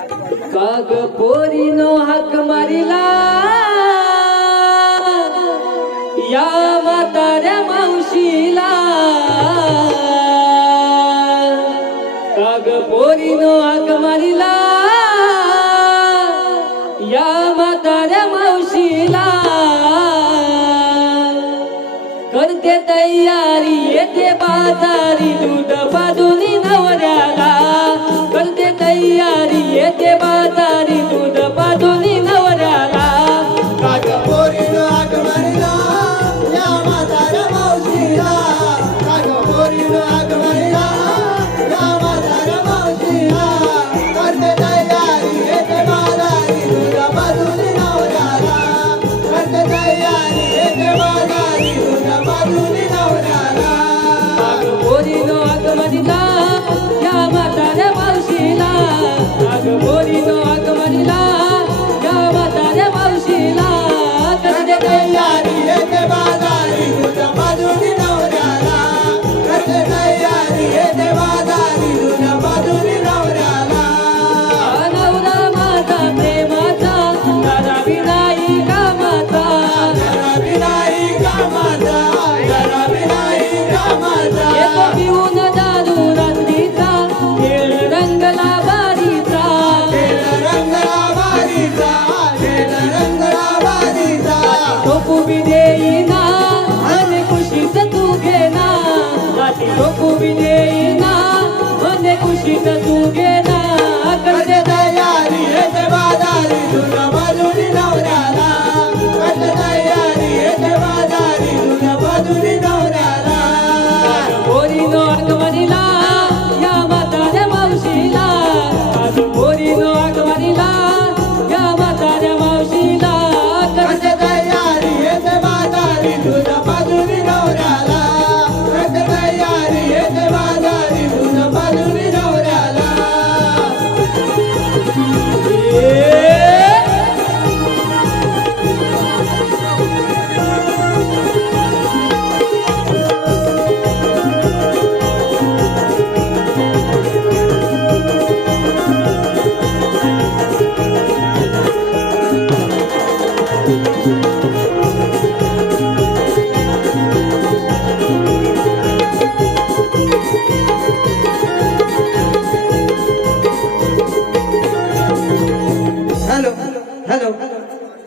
काग पोरीनो हाक मारिला. या म्हाताऱ्या मावशीला. काग पोरीनो हाक मारिला. या म्हाताऱ्या मावशीला. करते तयारी येते बाजारी दूध पादू राती ठोकू देईना म्हणे खुशीत तू घेना तयारी, येते बाजारी, तुझ्या बाजूनी नवऱ्याला. करते तयारी, येते बाजारी, तुझ्या बाजूनी नवऱ्याला. आगमनीला या म्हाताऱ्या मावशीला आज आगमनीला या म्हाताऱ्या मावशीला तयारी, बाजारी,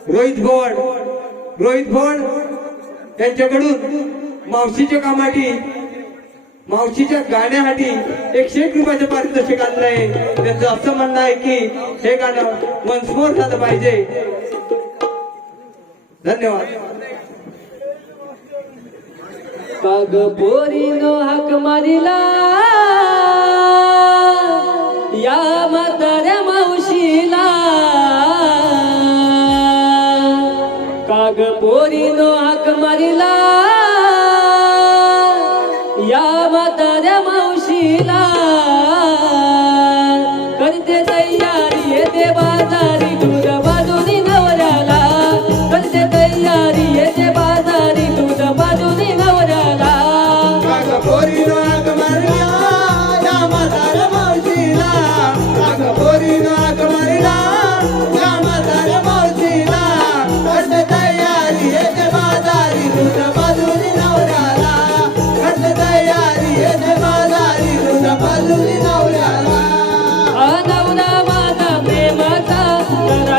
रोहित भोड रोहित भोड यांच्याकडून मावशीच्या कामाठी मावशीच्या गाण्यासाठी एकशे एक रुपयाचं पारितोषिक आणलंय. त्यांचं असं म्हणणं आहे की हे गाणं मनस्मोर झालं पाहिजे. धन्यवाद. काग पोरीनो हाक मारिला. हाक मारिला